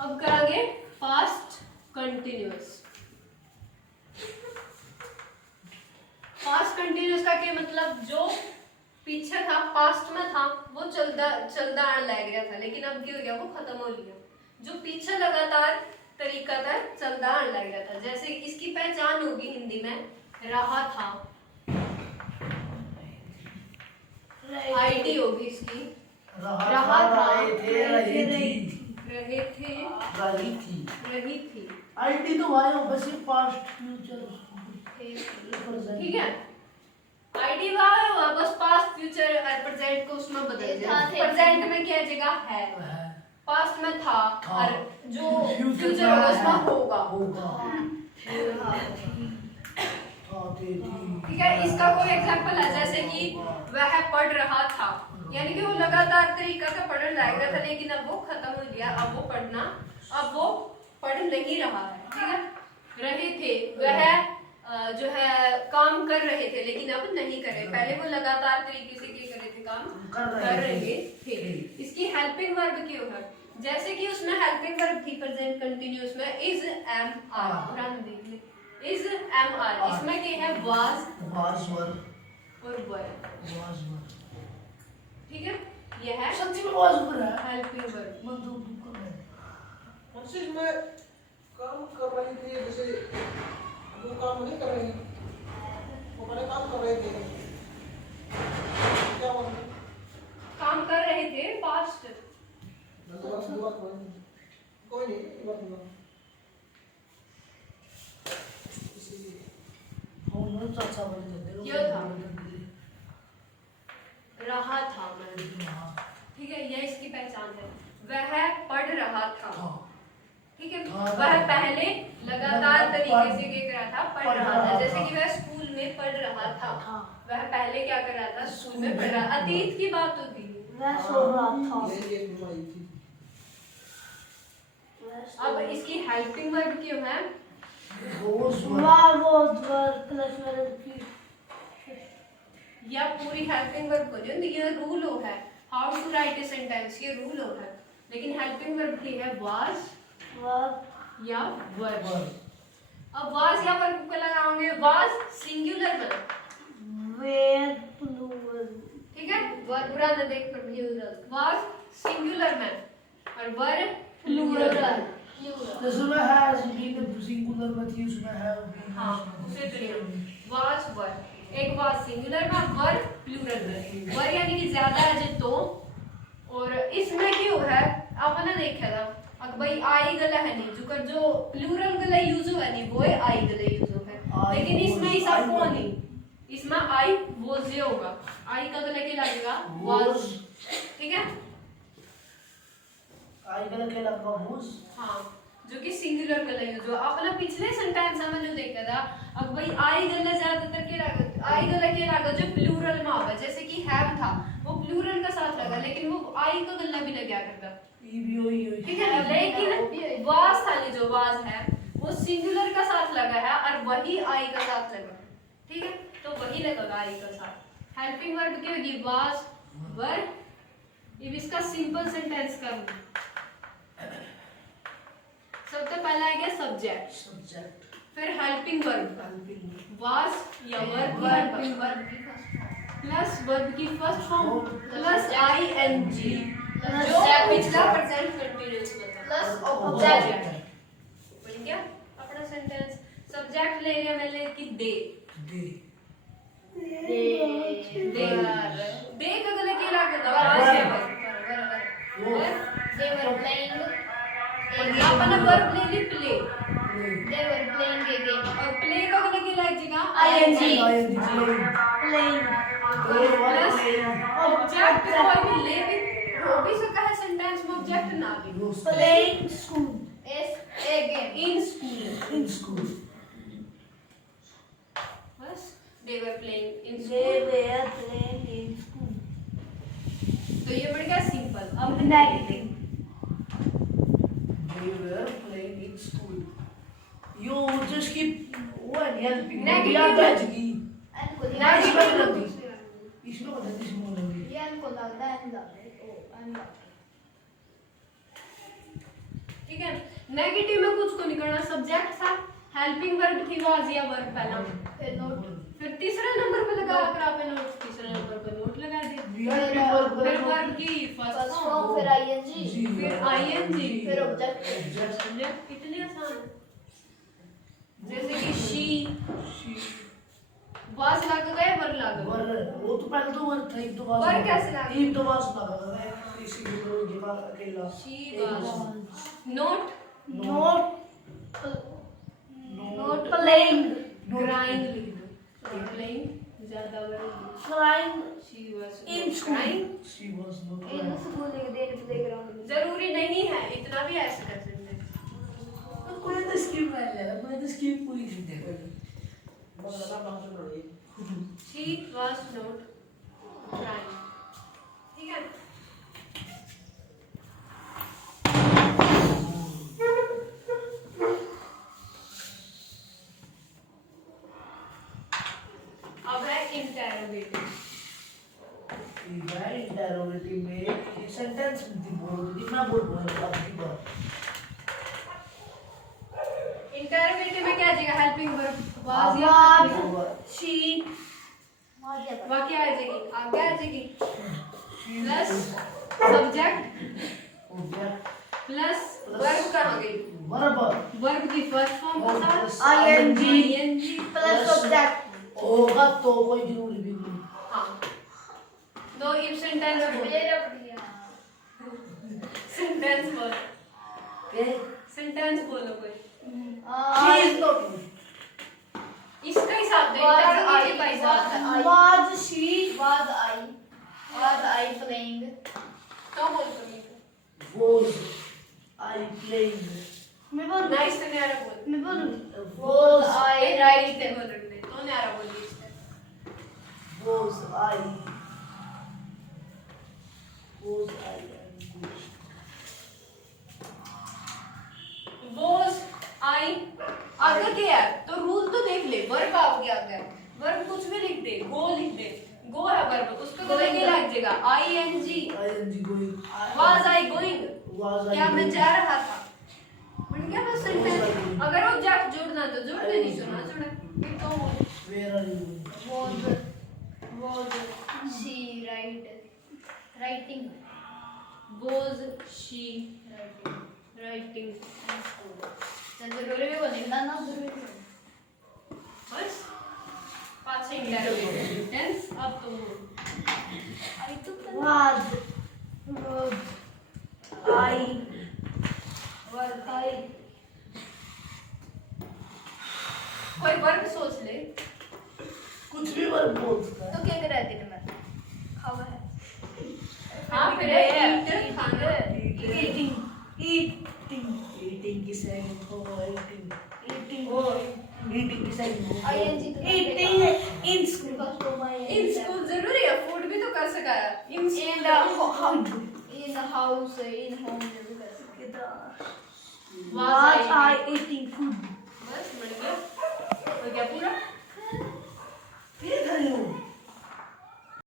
अब करांगे past continuous. Past continuous का क्या मतलब, जो पीछे था पास्ट में था वो चलता आने लग गया था, लेकिन अब क्या हो गया, वो खत्म हो गया। जो पीछे लगातार तरीका था चलता आने लग गया था। जैसे इसकी पहचान होगी हिंदी में रहा था, आईटी होगी इसकी, रहा था, रही थी। आईटी तो भाई बस पास्ट फ्यूचर ठीक है, आईडी वाला हुआ बस पास्ट फ्यूचर और प्रेजेंट को उसमें बदल दिया। प्रेजेंट में क्या जगह है, पास्ट में था और जो फ्यूचर होगा उसमें होगा। ठीक है, इसका कोई एग्जांपल है, जैसे कि वह पढ़ रहा था, यानी कि वो लगातार तरीका से पढ़ने लग रहा था, लेकिन अब वो खत्म हो गया। अब वो पढ़ नहीं रहा है। ठीक है, रहे थे, वह जो है काम कर रहे थे, लेकिन अब नहीं कर रहे। पहले वो लगातार तरीके से क्या कर रहे थे, काम कर रहे थे। इसकी हेल्पिंग वर्ब क्यों है, जैसे कि उसमें हेल्पिंग वर्ब थी प्रेजेंट कंटिन्यूअस में is am are, is am are, इसमें क्या है, वाज और वर। ठीक है, यह है सच्ची में वाज वर है हेल्पिंग वर्ब। में काम कर रही थी, जैसे वो काम नहीं कर रहे हैं, वो बड़े काम कर रहे थे, क्या बोल रहे, काम कर रहे थे पास्ट। कोई नहीं, चाचा बोल देते क्या था, रहा था। ठीक है, यह इसकी पहचान है। वह पढ़ रहा था। ठीक है, वह पहले लगातार तरीके से क्या कर रहा था, पढ़ रहा था। जैसे कि वह स्कूल में पढ़ रहा था, वह पहले क्या कर रहा था, स्कूल में पढ़ रहा। अतीत की बात होती है। मैं सो रहा था। अब इसकी हेल्पिंग वर्ब क्यों है, या पूरी हेल्पिंग वर्ब को नहीं, ये रूल हो है how to write a sentence, ये रूल हो है। लेकिन हेल्पिंग वर्ब की है वाज या वर। अब वाज या वर को लगाओगे, वाज सिंगुलर में, ठीक है, वर बुरा न देख पर वाज सिंगुलर में और वर प्लूरल। उसमें है सिंगुलर में थी, उसमें है हाँ, उसे वाज वर, एक वाज सिंगुलर में, वर प्लूरल में। वर यानी कि ज्यादा है जो तो, और इसमें क्यों है आपने देखा था अब भाई आई गला है नहीं, जो प्लूरल गला यूज हुआ नहीं वो आई गला यूज है, लेकिन इसमें ऐसा को नहीं, इसमें आई वो जे होगा, आई का गला क्या लगेगा, वाज। ठीक है, आई गला के लगा वाज, हाँ, जो कि सिंगुलर गला यूज हुआ। अपना पिछले सेंटेंस में जो देखा था, अब भाई आई गला ज्यादातर क्या लगा, आई गला क्या लगा जो प्लूरल में होगा। जैसे कि हैव था वो प्लूरल का साथ लगा, लेकिन वो आई का गला भी लगा करता। ठीक है, लेकिन वाज था नहीं, जो वाज है वो सिंगुलर का साथ लगा है और वही आई का साथ लगा। ठीक है, तो वही लगेगा आई का साथ। हेल्पिंग वर्ब क्या होगी, वाज वर। अब इसका सिंपल सेंटेंस करूंगा। सबसे पहला है क्या, सब्जेक्ट, फिर हेल्पिंग वर्ब वाज या वर प्लस वर्ब की फर्स्ट फॉर्म प्लस आईएनजी, जो पिछला प्रेजेंट कंटीन्यूअस में था, प्लस ऑब्जेक्ट। बन गया अपना सेंटेंस। सब्जेक्ट ले लिया मैंने कि दे का गले क्या लगेगा, अपना वर्ब ले ली प्ले, और प्ले का गले क्या लगेगा, आईएनजी प्लस ऑब्जेक्ट। कोई भी ले भी हो भी सकता है सेंटेंस में, ऑब्जेक्ट ना भी। प्लेइंग स्कूल, इन स्कूल, बस they were playing in school। तो ये बढ़ गया सिंपल। अब negative, they were playing in school। यो जिसकी वो है हेल्पिंग Negative या है। बैठगी नेगेटिव इसमें बता दी इसमें बोलेंगे ठीक है, नेगेटिव में कुछ को नहीं करना, सब्जेक्ट था, हेल्पिंग वर्ब थी, वाज या वर्ब पहला, फिर नोट, फिर तीसरे नंबर पे लगा कर आपने नोट, तीसरे नंबर पे नोट लगा दे, फिर वर्ब की फर्स्ट फर्स्ट फॉर्म, फॉर्म, फिर आईएनजी, फिर आईएनजी, फिर ऑब्जेक्ट। सब्जेक्ट कितने आसान है। जैसे कि शी, वाज लग गए, वर्ब लग गए, वो तो पहले तो वर्ड था, एक तो वाज वर्ड कैसे लगा? तीन तो वाज लगा था, इसी के तो ये का अकेला she was, note, note, note playing, crying लिख दो, प्लेइंग ज्यादा verb, crying she was in school, crying, she was not in school there playground. जरूरी नहीं है इतना भी ऐसे कर सकते हैं। कोई तो स्किप कर ले, कोई तो स्किप पूरी कर दे। बगला फंक्शन हो रही She was not crying. ठीक है। अब है interrogative. ये इंटरोगेटिव में सेंटेंस बोल दी, मैं बोल रहा हूँ आपकी बात। Interrogative में क्या आ जाएगा? Helping verb. Was या Was. was? She. वहाँ क्या आ जाएगी? आगे आ जाएगी। Plus subject. Plus verb कहाँ गई? Verb की first form के साथ ING प्लस ऑब्जेक्ट। होगा तो कोई जरूरी भी नहीं। हाँ। दो if sentence बोलो। Sentence बोलो। के Sentence बोलो कोई। she is not इसका हिसाब दे। interrogative का हिसाब दे। Was she, was I playing? तो बोल कभी। was I playing मैं बोल, नाइस से न्यारा बोल। मैं बोलूं? was I राइट से right? बोल रहे थे। तो न्यारा बोलिए इससे। was I Was I आगे क्या है? तो रूल तो देख ले। वर्ब आ गया आगे। वर्ब कुछ भी लिख दे। गो लिख दे। गो है वर्ब। उसको तो लेके लग जाएगा। ing ing going was I going? was I क्या मैं going? जा रहा था? बन गया बस सेंटेंस। अगर ऑब्जेक्ट जोड़ना तो जोड़ दे, नहीं जोड़ना जोड़। फिर तो where are you Was she writing? was she writing? चल जरूरी भी बोलेंगे ना जरूरी भी। बस पांच से इंटरोगेटिव टेंस। अब तो Was I कोई वर्ब सोच ले। कुछ भी वर्ब बोल सकता है। तो क्या कर रहा है दिन में? खावा है। हाँ फिर ईट खाना। eating की second हो eating की second हो ING तो eating in school First of all, in school जरूरी है। फूड भी तो कर सका है। इन in the in the house, in home जरूर कर सकते हैं। Was I eating food? बस मिल गया।